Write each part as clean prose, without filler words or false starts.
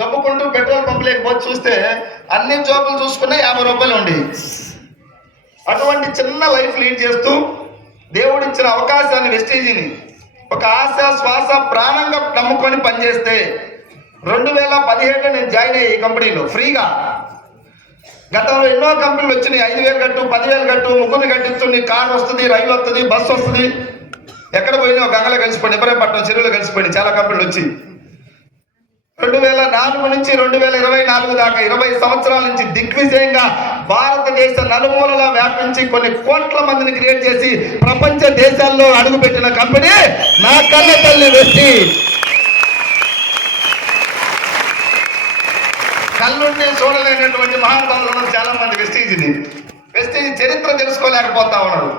దొబ్బుకుంటూ petrol పంపులోకి పోయి చూస్తే అన్ని జోబులు చూసుకున్నా 50 రూపాయలు ఉండి. అటువంటి చిన్న లైఫ్ లీడ్ చేస్తూ దేవుడిచ్చిన అవకాశాన్ని, వెస్టీజీని ఒక ఆశ శ్వాస ప్రాణంగా నమ్ముకొని పనిచేస్తే 2017 నేను జాయిన్ అయ్యి ఈ కంపెనీలో ఫ్రీగా. గతంలో ఎన్నో కంపెనీలు వచ్చినాయి, 5,000 కట్టు, 10,000 కట్టు, ముగ్గురిని కట్టిస్తుంది, కారు వస్తుంది, రైలు వస్తుంది, బస్సు వస్తుంది. ఎక్కడ పోయినా గంగలో కలిసిపోయింది, ఇబ్రాహీంపట్నం చెరువులో కలిసిపోయింది చాలా కంపెనీలు వచ్చి. 2004 నుంచి 2024 దాకా 20 సంవత్సరాల నుంచి దిగ్విజయంగా భారతదేశ నలుమూలలా వ్యాపించి కొన్ని కోట్ల మందిని క్రియేట్ చేసి ప్రపంచ దేశాల్లో అడుగుపెట్టిన కంపెనీ నా కన్న తల్లి వెస్టీజ్. కళ్ళుండి చూడలేనటువంటి మహానుభావులు ఉన్నారు చాలా మంది వెస్టీజ్ చరిత్ర తెలుసుకోలేకపోతా ఉన్నారు.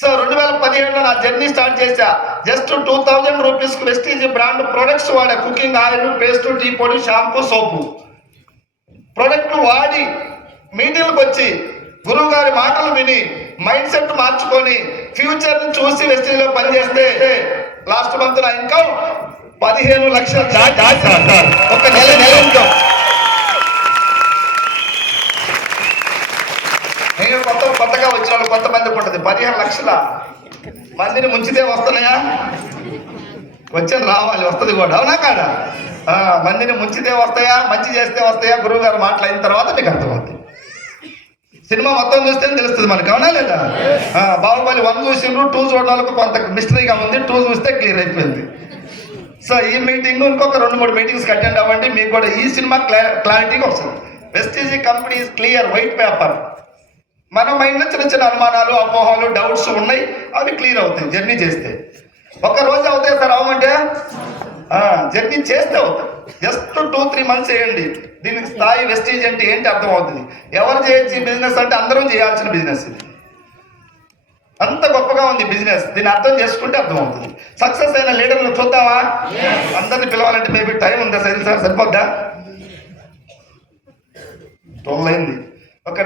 సో 2017లో నా జర్నీ స్టార్ట్ చేశా. జస్ట్ 2000 రూపీస్కి వెస్టీజ్ బ్రాండ్ ప్రొడక్ట్స్ వాడా. కుకింగ్ ఆయిల్, పేస్ట్, టీ పొడి, షాంపూ, సోపు ప్రొడక్ట్లు వాడి మీటింగ్లకు వచ్చి గురువు గారి మాటలు విని మైండ్ సెట్ మార్చుకొని ఫ్యూచర్ ని చూసి వెస్టీజ్లో పనిచేస్తే లాస్ట్ మంత్ నా ఇన్కమ్ 15 లక్షలు ఒక నెల ఇన్కమ్. నేను కొత్తగా వచ్చిన వాళ్ళు కొంతమంది ఉంటుంది 15 లక్షల మందిని ముంచితే వస్తున్నాయా? వచ్చాను రావాలి, వస్తుంది కూడా. అవునా కాదా? మందిని ముంచితే వస్తాయా, మంచి చేస్తే వస్తాయా? గురువు గారు మాట్లాడిన తర్వాత మీకు అర్థమవుతుంది. సినిమా మొత్తం చూస్తే తెలుస్తుంది మనకి, అవునా లేదా? బాహుబలి 1 చూసిండ్రు, 2 చూడడం వాళ్ళకు కొంత మిస్టరీగా ఉంది, 2 చూస్తే క్లియర్ అయిపోయింది. సో ఈ మీటింగ్ ఇంకొక 2-3 మీటింగ్స్ అటెండ్ అవ్వండి, మీకు కూడా ఈ సినిమా క్లారిటీగా వస్తుంది. Vestige company is clear, white paper. మన మైండ్లో చిన్న చిన్న అనుమానాలు, అపోహలు, డౌట్స్ ఉన్నాయి, అవి క్లియర్ అవుతాయి జర్నీ చేస్తే. ఒక రోజు అవుతాయి సార్ అవ్వమంటే? జర్నీ చేస్తే అవుతాయి. జస్ట్ 2-3 మంత్స్ చేయండి. దీనికి స్థాయి వెస్టీజ్ అంటే ఏంటి అర్థం అవుతుంది. ఎవరు చేయొచ్చు ఈ బిజినెస్ అంటే అందరం చేయాల్సిన బిజినెస్. అంత గొప్పగా ఉంది బిజినెస్, దీన్ని అర్థం చేసుకుంటే అర్థమవుతుంది. సక్సెస్ అయిన లీడర్లు చూద్దామా? అందరిని పిలవాలంటే మేబీ టైం ఉందా సార్? సరిపోద్దా? 12 అయింది. ఒక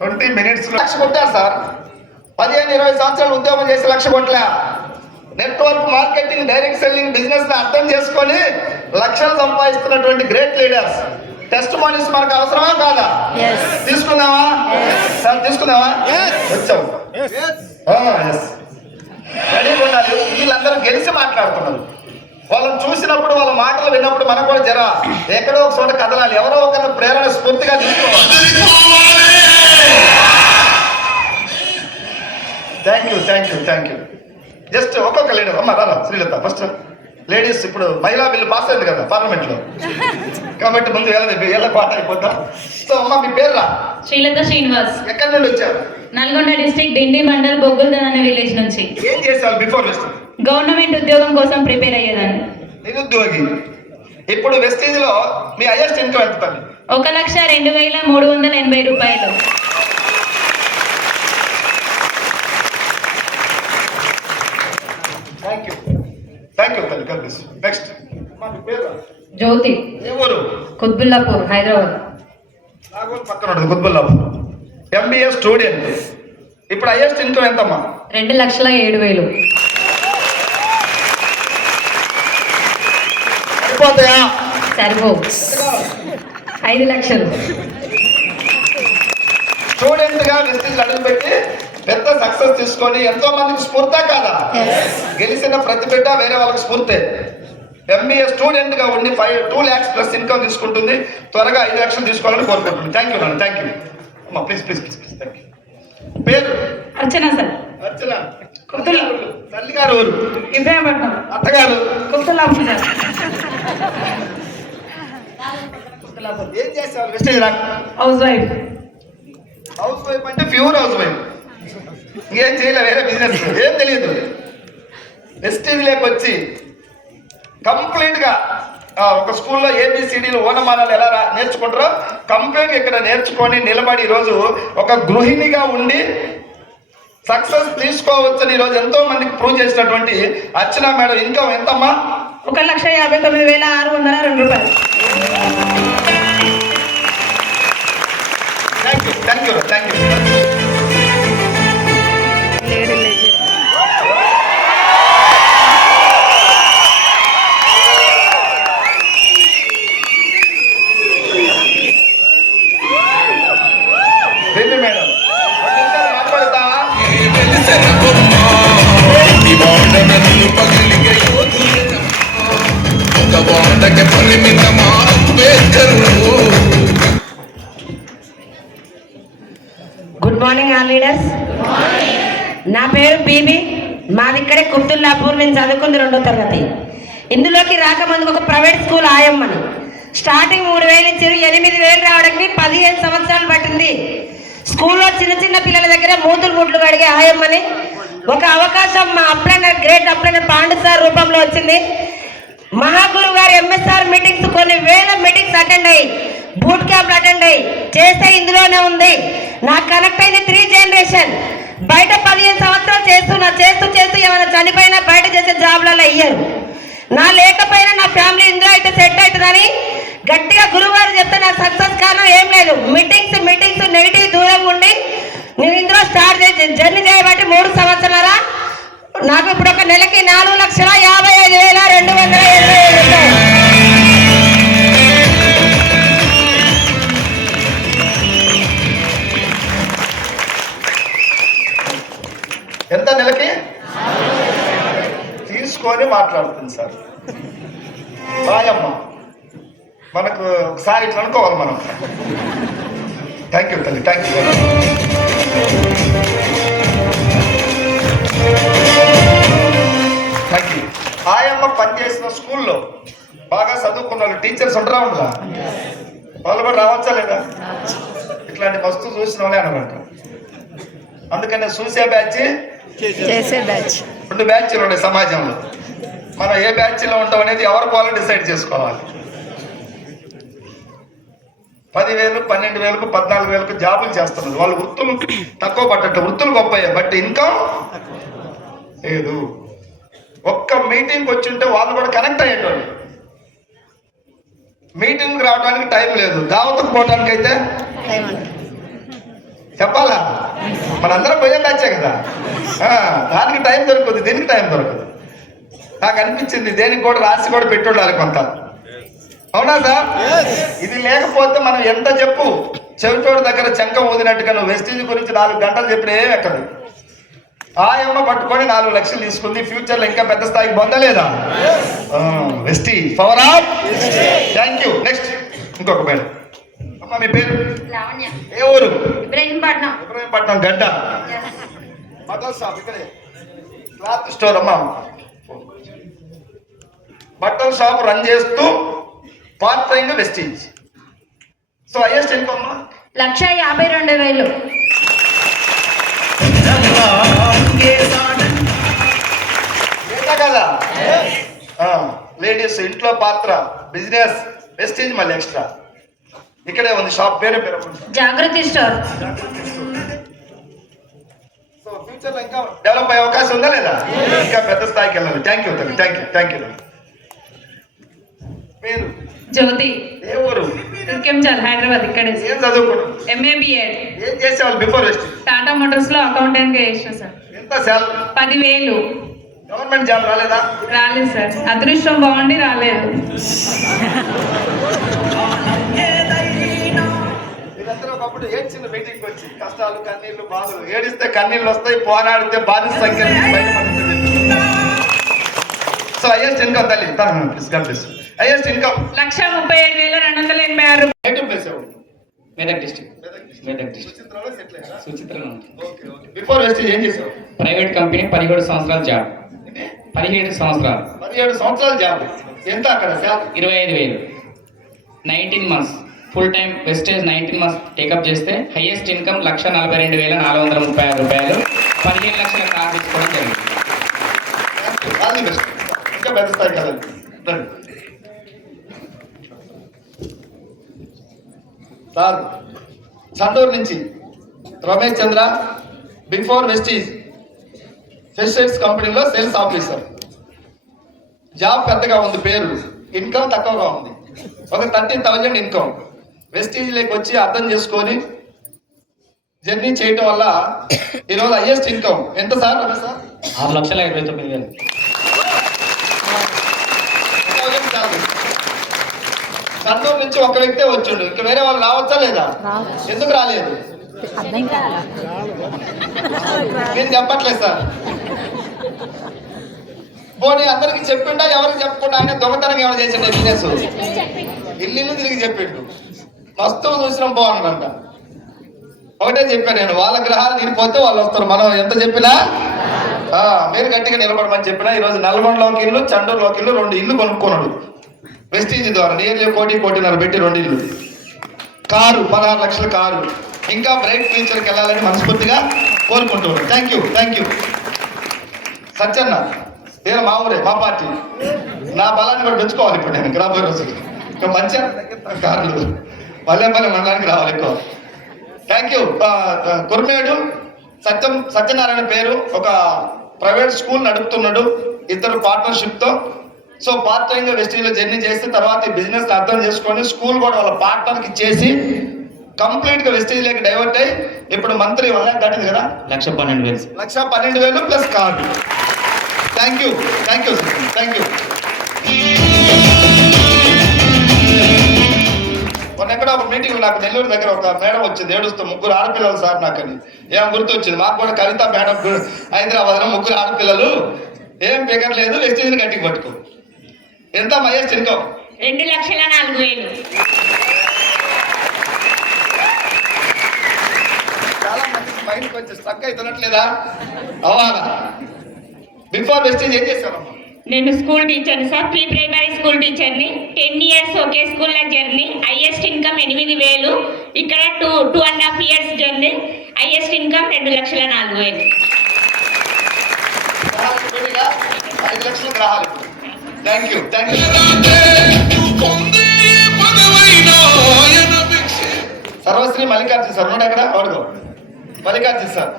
20 minutes లక్ష కొట్టారు సార్. 15-20 సంవత్సరాలు ఉద్యోగం చేసి లక్ష కొట్టలే. Network marketing, direct selling business అర్థం చేసుకొని లక్షలు సంపాదిస్తున్నటువంటి గ్రేట్ లీడర్స్. టెస్ట్ మనీస్ మనకు అవసరమా కాదా? తీసుకుందామా సార్? తీసుకుందామా? వచ్చాము. రెడీగా ఉండాలి. వీళ్ళందరూ గెలిచి మాట్లాడుతున్నారు. వాళ్ళని చూసినప్పుడు, వాళ్ళ మాటలు విన్నప్పుడు మనకు కూడా జర ఎక్కడో ఒక చోట కదలాలి. ఎవరో ఒక ప్రేరణ స్ఫూర్తిగా తీసుకోవాలి. Thank you. జస్ట్ ఒక్కొక్క లీడర్. అమ్మ రారా శ్రీలత ఫస్ట్. లేడీస్ ఇప్పుడు మహిళా బిల్లు పాస్ అయింది కదా పార్లమెంట్లో, కాబట్టి ముందు ఏళ్ళ పాట అయిపోతాం. సో అమ్మ మీ పేరు రా? శ్రీలత శ్రీనివాస్. ఎక్కడి నుండి వచ్చారు? నల్గొండ డిస్ట్రిక్ట్ డిండి మండల్ బొగ్గుల్దన్ అనే విలేజ్ నుంచి. ఏం చేసావు బిఫోర్ వెస్టీజ్? గవర్నమెంట్ ఉద్యోగం కోసం ప్రిపేర్ అయ్యేదాన్ని. నిరుద్యోగి. ఇప్పుడు వెస్టీజ్ లో మీ హైయెస్ట్ ఇన్కమ్ ఎంత? 1,02,380 రూపాయలు. థ్యాంక్ యూ తల్లి. నెక్స్ట్ జ్యోతి. ఏ ఊరు? కుత్బుల్లాపూర్, హైదరాబాద్. నాగోల్ పక్కన ఉంటుంది కుత్బుల్లాపూర్. MBA student. ఇప్పుడు హైయెస్ట్ ఇన్కమ్ ఎంతమ్మా? 2,07,000. సరిపోతాయా? సరిపో. 5 లక్షలు. స్టూడెంట్ గా వెస్టీజ్ అడుగుపెట్టి పెద్ద సక్సెస్ తీసుకొని ఎంతో మందికి స్ఫూర్తా కాదా? గెలిచిన ప్రతి బిడ్డ వేరే వాళ్ళకి స్ఫూర్తే. MBA స్టూడెంట్ గా ఉండి 2 lakhs ప్లస్ ఇన్కమ్ తీసుకుంటుంది. త్వరగా 5 లక్షలు తీసుకోవాలని కోరుకుంటుంది. థ్యాంక్ యూ నాన్న. థ్యాంక్ యూ అమ్మా. ప్లీజ్. Thank you. పేరు? అర్చన సార్. అర్చన. తల్లి గారు ఊరు? ఇబ్రాహీంపట్నం. అత్తగారు? కుత్బుల్లాపూర్ సార్. ఏం చేసేవాళ్ళు వెస్టీజ్ రా? హౌస్ వైఫ్ అంటే ప్యూర్ హౌస్ వైఫ్. ఇంకేం చేయలే, వేరే బిజినెస్ ఏం తెలియదు. వెస్టీజ్ లేకొచ్చి కంప్లీట్ గా ఒక స్కూల్లో ABCDలు ఓనమానాలు ఎలా నేర్చుకుంటారో కంప్లీట్ ఇక్కడ నేర్చుకొని నిలబడి ఈరోజు ఒక గృహిణిగా ఉండి సక్సెస్ తీసుకోవచ్చని ఈరోజు ఎంతో మందికి ప్రూవ్ చేసినటువంటి అర్చన మేడం ఇన్కమ్ ఎంతమ్మా? 1,59,602 రూపాయలు. Thank you. All leaders. నా పేరు బీబీ. మాది ఇక్కడే కుబ్దుల్లాపూర్. నేను చదువుకుంది 2వ తరగతి. ఇందులోకి రాకముందుకు ఒక ప్రైవేట్ స్కూల్ ఆయమ్మని. స్టార్టింగ్ 3,000 ఇచ్చారు. 8,000 రావడానికి 15 సంవత్సరాలు పట్టింది. స్కూల్లో చిన్న చిన్న పిల్లల దగ్గర మూతులు ముట్లు కడిగే ఆయమ్మని. ఒక అవకాశం మా గ్రేట్ అప్లైనర్ పాండు సార్ రూపంలో వచ్చింది. మహాగురు గారి ఎంఎస్ఆర్ మీటింగ్స్ కొన్ని వేల మీటింగ్స్ అటెండ్ అయ్యి, బూట్ క్యాంప్ అటెండ్ అయ్యి చేస్తే ఇందులోనే ఉంది. నాకు కనెక్ట్ అయింది 3 జనరేషన్. బయట 15 సంవత్సరాలు చేస్తూ ఏమైనా చనిపోయినా బయట చేసే జాబ్లలో అయ్యారు. నా లేకపోయినా నా ఫ్యామిలీ ఇందులో అయితే సెట్ అవుతుందని గట్టిగా గురువారు చెప్తే నా సక్సెస్ కారణం ఏం లేదు. మీటింగ్స్ నెగిటివ్ దూరంగా ఉండి నేను ఇందులో స్టార్ట్ చేసి జర్నీ చేయబట్టి 3 సంవత్సరాల నాకు ఇప్పుడు ఒక నెలకి 4,55,227 రూపాయలు. ఎంత నెలకి తీసుకొని మాట్లాడుతుంది సార్. బాయమ్మ మనకు ఒకసారి ఇట్లా అనుకోవాలి మనం. థ్యాంక్ యూ తల్లి, థ్యాంక్ యూ. Thank you. ఆయమ్మ పనిచేసిన స్కూల్లో బాగా చదువుకున్న వాళ్ళు టీచర్స్ ఉంటారా ఉండరా? వాళ్ళు కూడా రావచ్చా లేదా? ఇట్లాంటి మస్తు చూసిన వాళ్ళే అనమాట. అందుకని చూసే బ్యాచ్, చేసే బ్యాచ్, 2 బ్యాచ్లు ఉన్నాయి సమాజంలో. మనం ఏ బ్యాచ్లో ఉంటాం అనేది ఎవరు వాళ్ళు డిసైడ్ చేసుకోవాలి. 10,000, 12,000, 14,000 జాబులు చేస్తున్నారు. వాళ్ళు వృత్తులు తక్కువ పట్టట్టు, వృత్తులు గొప్పయ్యాయి, బట్ ఇన్కమ్ లేదు. ఒక్క మీటింగ్కి వచ్చి ఉంటే వాళ్ళు కూడా కనెక్ట్ అయ్యేటోళ్ళు. మీటింగ్కి రావడానికి టైం లేదు, దావత్కు పోవడానికి అయితే చెప్పాలా? మనందరం పోయే బ్యాచే కదా, దానికి టైం దొరుకుతుంది, దీనికి టైం దొరకదు. నాకు అనిపించింది దేనికి కూడా రాసి కూడా పెట్టుండాలి కొంత. అవునా సార్? ఇది లేకపోతే మనం ఎంత చెప్పు చెవిటోడు దగ్గర చెంక ఊదినట్టుగా నువ్వు వెస్టీజ్ గురించి 4 గంటలు చెప్పిన ఏం ఎక్కదు. ఆయమ్మ పట్టుకొని 4 లక్షలు తీసుకుంది. ఫ్యూచర్లో ఇంకా పెద్ద స్థాయికి పొందలేదా? Vestige power of. Thank you. Next ఇంకొక పేరు. అమ్మ మీ పేరు? ఏ ఊరు? ఇబ్రహీంపట్నం గడ్డ. బట్టల షాప్ ఇక్కడే, క్లాత్ స్టోర్. అమ్మ బట్టల షాప్ రన్ చేస్తూ part time Vestige. So highest income 1,52,000. కదా లేడీస్ ఇంట్లో పాత్ర, బిజినెస్, వెస్టీజ్, మళ్ళీ ఎక్స్ట్రా. ఇక్కడే ఉంది షాప్. పేరు జాగృతి స్టోర్. సో ఫ్యూచర్ లో ఇంకా డెవలప్ అయ్యే అవకాశం ఉందా లేదా? ఇంకా పెద్ద స్థాయికి వెళ్ళాలి. థ్యాంక్ యూ తల్లి, థ్యాంక్ యూ, థ్యాంక్ యూ. పేరు? జ్యోతి. ఏ ఊరు? హైదరాబాద్. ఇక్కడే. ఏం చదువుకున్నావు? MA BEd. ఏం చేసేవాళ్ళు బిఫోర్ వెస్టీజ్? టాటా మోటార్స్ లో అకౌంటెంట్ గా చేసిన సార్. ఎంత శాలరీ? 10,000. గవర్నమెంట్ జాబ్ రాలేదా? రాలేదు సార్, అదృష్టం బాగుండి రాలేదు. మీరందరూ ఒకప్పుడు ఏడ్చిన మీటింగ్కి వచ్చి కష్టాలు, కన్నీళ్లు, బాధలు. ఏడిస్తే కన్నీళ్ళు వస్తాయి, పోరాడితే బాధిత సంఖ్య బయటపడుతుంది. సో హైయెస్ట్ ఇన్కమ్ తల్లి, హైయెస్ట్ ఇన్కమ్ 1,37,286. నేటివ్ ప్లేస్ ఎవరు? మెదక్ డిస్ట్రిక్ట్. సుచిత్రలో సెటిల్ అయ్యారా? సుచిత్రలో ఓకే, ఓకే. బిఫోర్ వెస్టీజ్ ఏం చేసావు? ప్రైవేట్ కంపెనీ 17 సంవత్సరాల జాబ్. 17 సంవత్సరాలు. 17 సంవత్సరాల జాబ్. ఎంత అక్కడ salary? 25,000. 19 months full time Vestige 19 months take up చేస్తే హైయెస్ట్ ఇన్కమ్ 1,42,436 రూపాయలు. 15 లక్షల కార్ తీసుకోవడం జరిగింది. All the best. ఇంకా పెద్ద స్థాయి కదండి. సార్ చండూరు నుంచి రమేష్ చంద్ర, బిఫోర్ వెస్టీజ్ ఫెస్టైల్స్ కంపెనీలో సేల్స్ ఆఫీసర్. జాబ్ పెద్దగా ఉంది, పేరు, ఇన్కమ్ తక్కువగా ఉంది. ఒక 13,000 ఇన్కమ్. వెస్టీజ్లోకి వచ్చి అర్థం చేసుకొని జర్నీ చేయటం వల్ల ఈరోజు హైయెస్ట్ ఇన్కమ్ ఎంత సార్? రమేష్ సార్ 6,29,000. చండూరు నుంచి ఒక వ్యక్తే వచ్చిండు, ఇంకా వేరే వాళ్ళు రావచ్చా లేదా? ఎందుకు రాలేదు? నేను చెప్పట్లేదు సార్. పోనీ అందరికి చెప్పిండా, ఎవరికి చెప్పకుండా ఆయన దొంగతనం ఎవరు చేసిండే బిజినెస్ ఇల్లు తిరిగి చెప్పిండు. వస్తువు చూసినాం బాగుండంట. ఒకటే చెప్పాను నేను, వాళ్ళ గ్రహాలు తీరిపోతే వాళ్ళు వస్తారు, మనం ఎంత చెప్పినా మీరు గట్టిగా నిలబడమని చెప్పినా. ఈరోజు నల్గొండలోకి ఇల్లు, చండూరులోకి ఇల్లు, 2 ఇల్లు కొనుక్కున్నాడు వెస్టీజ్ ద్వారా, నియర్లీ 1.5 పెట్టి 2 ఇల్లు, కారు 16 లక్షల కారు. ఇంకా బ్రైట్ ఫ్యూచర్కి వెళ్ళాలని మనస్ఫూర్తిగా కోరుకుంటున్నాను. Thank you. సత్యన్న నేను మా ఊరే, మా పార్టీ, నా బలాన్ని కూడా పెంచుకోవాలి ఇప్పుడు నేను రాబోయే రోజులు. ఇంకా మంచిగా కార్లు పల్లెపల్లి మండలానికి రావాలి ఎక్కువ. Thank you. కుర్మేడు సత్యనారాయణ పేరు, ఒక ప్రైవేట్ స్కూల్ నడుపుతున్నాడు, ఇద్దరు పార్ట్నర్షిప్తో. సో పార్ట్ టైంగా వెస్టీజ్లో జర్నీ చేస్తే తర్వాత ఈ బిజినెస్ అర్థం చేసుకొని స్కూల్ కూడా వాళ్ళ పార్ట్నర్కి ఇచ్చేసి కంప్లీట్గా వెస్టీజ్లోకి డైవర్ట్ అయ్యి ఇప్పుడు మంత్లీ 1 lakh దాటింది కదా, 1,12,000 ప్లస్ కార్డు. Thank you. మొన్న ఎక్కడో ఒక మీటింగ్ నాకు నెల్లూరు దగ్గర ఒక మేడం వచ్చింది, ఏడుస్తూ 3 ఆడపిల్లలు సార్ నాకని. ఏం గుర్తు వచ్చింది, మాకు కూడా కవిత మేడం హైదరాబాద్లో 3 ఆడపిల్లలు, ఏం ఫిగర్ లేదు, వెస్టీజ్ని గట్టికి పట్టుకో. ఎంత హైయెస్ట్ ఇన్కమ్? 2,04,000. చాలా మందికి మైండ్ కొంచెం స్ట్రక్ అవుతున్నట్లేదా? అవ్వాలా? బిఫోర్ వెస్టీజ్ ఏం చేశారమ్మా? నేను స్కూల్ టీచర్ని సార్, ప్రీ ప్రైమరీ స్కూల్ టీచర్ని. 10 years ఒకే స్కూల్లో జర్నీ. Highest income 8,000. ఇక్కడ 2.5 years జర్నీ. Highest income 2,04,000. 5 లక్షల గ్రహాలు. Thank you. Sarvashri Mallikarjuna sir ఉన్నాడు అక్కడ, వాడుకో మల్లికార్జున సార్.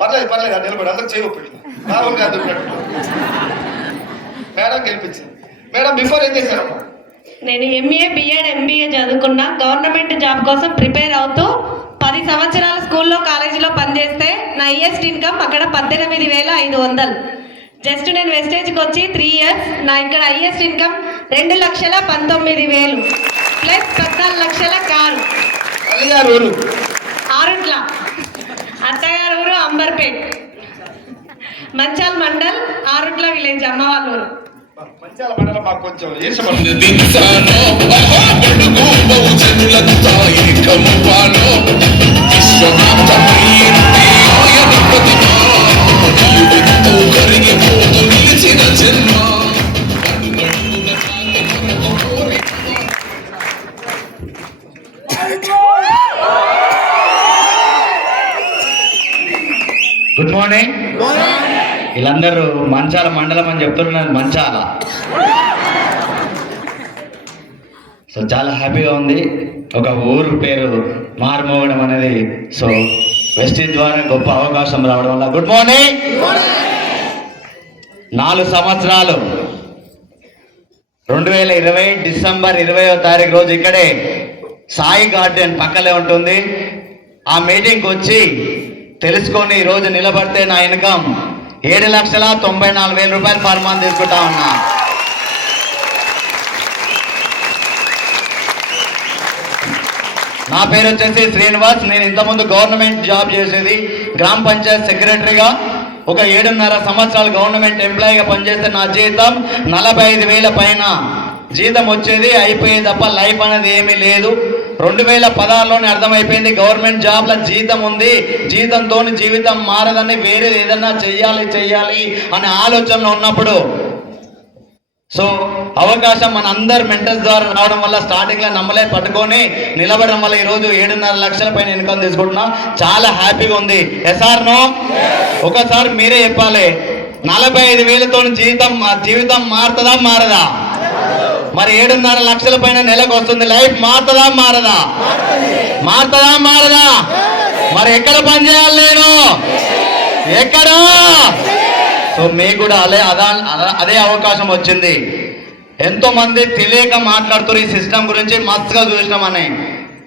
పర్లేదు నిలబడి అందరూ చేయకపోయి రాహుల్ గాంధీ ఉన్నట్టు. మేడం గెలిపించింది. మేడం బిఫోర్ ఏం చేశారమ్మా? నేను MA, B.Ed, MBA చదువుకున్నా. గవర్నమెంట్ జాబ్ కోసం ప్రిపేర్ అవుతూ 10 సంవత్సరాలు స్కూల్లో, కాలేజీలో పనిచేస్తే నా హైయెస్ట్ ఇన్కమ్ అక్కడ 18,500. జస్ట్ నేను వెస్టేజ్కి వచ్చి 3 years, నా ఇక్కడ హైయెస్ట్ ఇన్కమ్ 2,19,000 ప్లస్ 14 లక్షల కారు. అల్లిగారు ఊరు ఆరుట్ల, అత్తగారు ఊరు అంబర్పేట్, మంచాల్ మండల్, ఆరుట్ల విలేజ్, అమ్మ వాళ్ళ ఊరు. మంచాల మండలం మాకు కొంచెం ఈర్షపడుతుంది. Good morning. వీళ్ళందరూ మంచాల మండలం అని చెప్తున్నారు, మంచాల. సో చాలా హ్యాపీగా ఉంది, ఒక ఊరు పేరు మారుమోగడం అనేది. సో వెస్టీజ్ ద్వారా గొప్ప అవకాశం రావడం వల్ల. Good morning. 4 సంవత్సరాలు 2020 డిసెంబర్ 20వ తారీఖు రోజు ఇక్కడే సాయి గార్డెన్ పక్కనే ఉంటుంది. ఆ మీటింగ్కి వచ్చి తెలుసుకొని ఈరోజు నిలబడితే నా ఇన్కమ్ 7,94,000 రూపాయలు పర్ మంత్ తీసుకుంటా ఉన్నా. నా పేరు వచ్చేసి శ్రీనివాస్. నేను ఇంతకుముందు గవర్నమెంట్ జాబ్ చేసేది, గ్రామ పంచాయత్ సెక్రటరీగా. ఒక 7.5 సంవత్సరాలు గవర్నమెంట్ ఎంప్లాయీగా పనిచేస్తే నా జీతం 45,000 పైన జీతం వచ్చేది. అయిపోయేది తప్ప లైఫ్ అనేది ఏమీ లేదు. 2016లోనే అర్థమైపోయింది గవర్నమెంట్ జాబ్ల జీతం ఉంది, జీతంతో జీవితం మారదని, వేరే ఏదన్నా చెయ్యాలి అనే ఆలోచనలో ఉన్నప్పుడు సో అవకాశం మన అందరు మెంటర్స్ ద్వారా రావడం వల్ల స్టార్టింగ్లో నమ్మలే పట్టుకొని నిలబడడం వల్ల ఈరోజు 7.5 లక్షల పైన ఇన్కమ్ తీసుకుంటున్నా. చాలా హ్యాపీగా ఉంది. Yes or no? ఒకసారి మీరే చెప్పాలి. 45,000తో జీవితం మారుతుందా మారదా? మరి 7.5 లక్షల పైన నెలకు వస్తుంది. లైఫ్ మారుతుందా మారదా? మరి ఎక్కడ పని చేయాలి నేను? ఎక్కడ? సో మీకు కూడా అదే అవకాశం వచ్చింది. ఎంతో మంది తెలియక మాట్లాడుతారు ఈ సిస్టమ్ గురించి.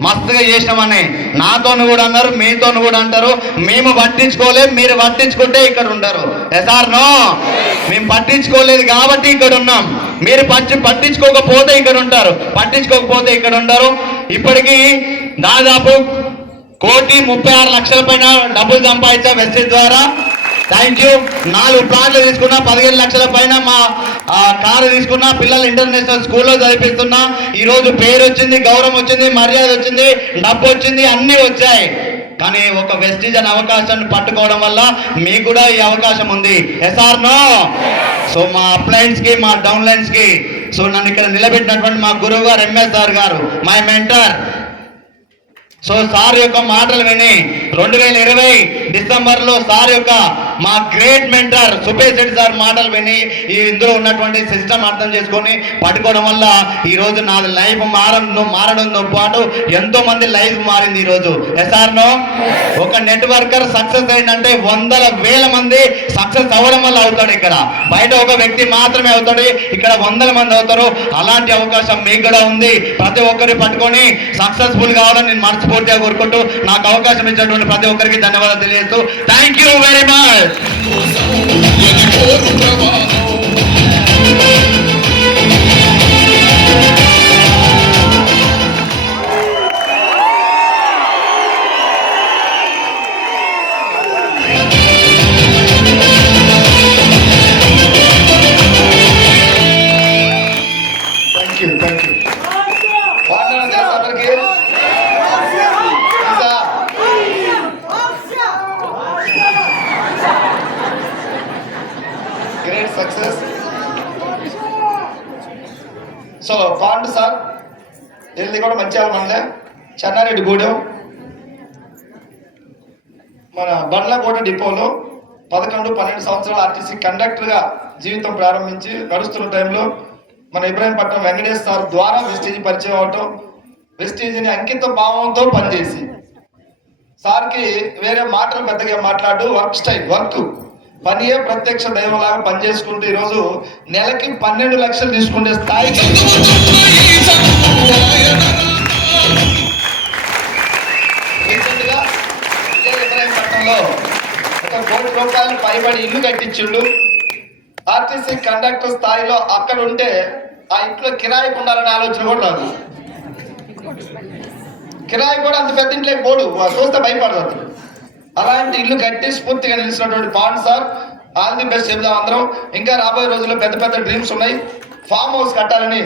మస్తుగా చేసినామని నాతోను కూడా అన్నారు, మీతోను కూడా అంటారు. మేము పట్టించుకోలేదు, మీరు పట్టించుకుంటే ఇక్కడ ఉంటారు. Yes or no? మేము పట్టించుకోలేదు కాబట్టి ఇక్కడ ఉన్నాం. మీరు పట్టించుకోకపోతే ఇక్కడ ఉంటారు, పట్టించుకోకపోతే ఇక్కడ ఉండరు. ఇప్పటికీ దాదాపు 1,36,00,000 పైన డబ్బులు సంపాదించా వెస్టేజ్ ద్వారా. Thank you. 4 ప్లాట్లు తీసుకున్నా, 15 లక్షల పైన మా కారు తీసుకున్నా, పిల్లలు ఇంటర్నేషనల్ స్కూల్లో చదివిస్తున్నా. ఈరోజు పేరు వచ్చింది, గౌరవం వచ్చింది, మర్యాద వచ్చింది, డబ్బు వచ్చింది, అన్నీ వచ్చాయి. కానీ ఒక వెస్టీజ్ అనే అవకాశాన్ని పట్టుకోవడం వల్ల మీకు కూడా ఈ అవకాశం ఉంది. Yes or no? సో మా అప్లైన్స్ కి, మా డౌన్ లైన్స్ కి, సో నన్ను ఇక్కడ నిలబెట్టినటువంటి మా గురువు గారు ఎంఎస్ సార్ గారు, మై మెంటర్. సో సార్ యొక్క మాటలు విని 2020 డిసెంబర్లో సార్ యొక్క మా గ్రేట్ మెంటర్ సుపేష్ రెడ్డి సార్ మాటలు విని ఈ ఇందులో ఉన్నటువంటి సిస్టమ్ అర్థం చేసుకొని పట్టుకోవడం వల్ల ఈ రోజు నాది లైఫ్ మారడంతో పాటు ఎంతో మంది లైఫ్ మారింది ఈ రోజు. Yes or no? ఒక నెట్వర్కర్ సక్సెస్ అయిందంటే వందల వేల మంది సక్సెస్ అవ్వడం వల్ల అవుతాడు. ఇక్కడ బయట ఒక వ్యక్తి మాత్రమే అవుతాడు, ఇక్కడ వందల మంది అవుతారు. అలాంటి అవకాశం మీకు కూడా ఉంది. ప్రతి ఒక్కరిని పట్టుకొని సక్సెస్ఫుల్ కావాలని నేను మనస్ఫూర్తిగా కోరుకుంటూ నాకు అవకాశం ఇచ్చినటువంటి ప్రతి ఒక్కరికి ధన్యవాదాలు తెలియజేస్తూ thank you very much. Thank you. వాడడం తెలుసా అందరికి? తెలుసా? Great success. So Pandu sir వెళ్ళి కూడా మంచిగా మనలే చెన్నారెడ్డి గూడెం మన బండ్లకోట డిపోలో 11-12 సంవత్సరాల ఆర్టీసీ కండక్టర్గా జీవితం ప్రారంభించి నడుస్తున్న టైంలో మన ఇబ్రాహీంపట్నం వెంకటేష్ సార్ ద్వారా వెస్టీజ్ పరిచయం అవటం, వెస్టీజ్ని అంకిత భావంతో పనిచేసి సార్కి వేరే మాటలు పెద్దగా మాట్లాడు, వర్క్ స్టైల్, వర్క్ పనియే ప్రత్యక్ష దైవంలాగా పనిచేసుకుంటూ ఈరోజు నెలకి 12 లక్షలు తీసుకునే స్థాయికి రీసెంట్గా ఇబ్రాహీంపట్నంలో 1 కోటి రూపాయలు పైబడి ఇల్లు కట్టించిండు. ఆర్టీసీ కండక్టర్ స్థాయిలో అక్కడ ఉంటే ఆ ఇంట్లో కిరాయికి ఉండాలనే ఆలోచన కూడా రాదు. కిరాయి కూడా అంత పెద్ద ఇంట్లోకి పోడు, చూస్తే భయపడదు అతను. అలాంటి ఇల్లు కట్టి స్ఫూర్తిగా నిలిచినటువంటి పాండ్ సార్ ఆల్ ది బెస్ట్ చెబుదాం అందరం. ఇంకా రాబోయే రోజుల్లో పెద్ద పెద్ద డ్రీమ్స్ ఉన్నాయి. ఫామ్ హౌస్ కట్టాలని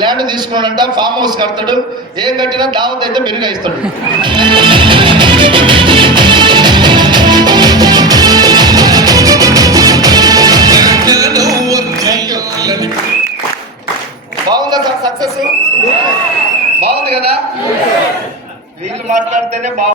ల్యాండ్ తీసుకున్నాడంట, ఫామ్ హౌస్ కడతాడు. ఏం కట్టినా దావత్ అయితే మెరుగా ఇస్తాడు. బాగుందా సార్? సక్సెస్ బాగుంది కదా? వీళ్ళు మాట్లాడితేనే బాగుంది.